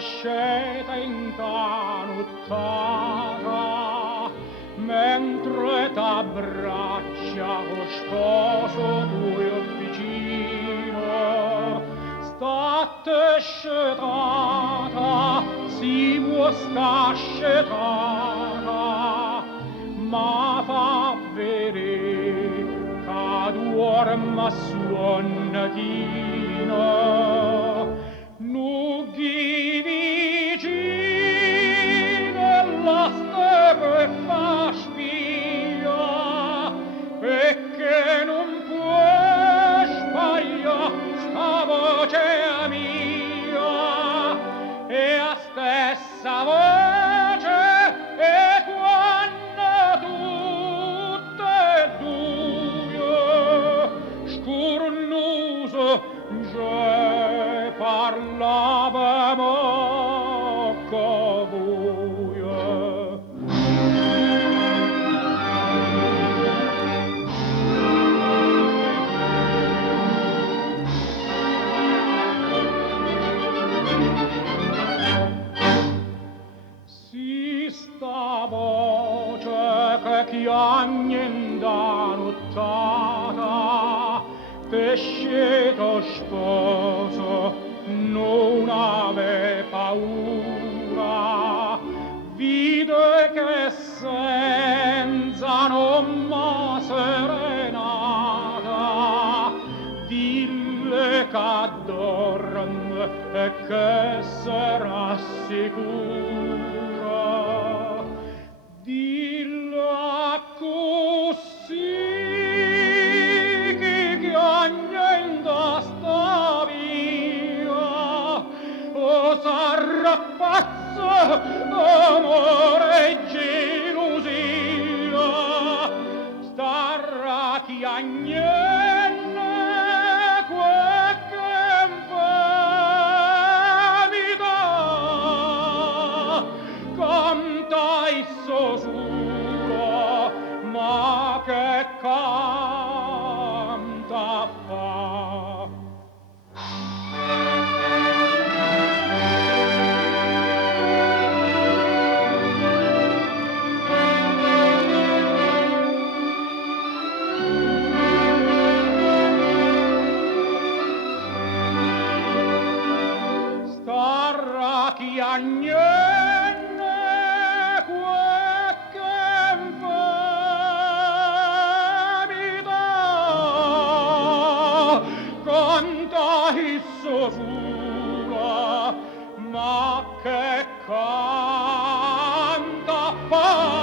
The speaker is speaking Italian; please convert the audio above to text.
sceta in ta nottata, mentre t'abbraccia o sposo tuo vicino, state scetata, si può sta scetata, ma fa vedere che dorma suonnatino. Nughi vicino la steppe fa spia, e che non può spaia sta voce mia, e a stessa voce e quando tutte e due scurnuso già parlavamo con voi. Si sta voce che chiagnen da nottata, te sceto sposo non ave paura, vide che senza non m'ha serenata, dille che dorme e che sarà sicura. Dilla così che chiagnen da sta via, o s'arrapazza amore e gelosia, starà chiagnen quel che infamita, canta il sosuro, ma che canta fa. Starà chiagnenne quel che infamita, canta il sosura, ma che canta fa.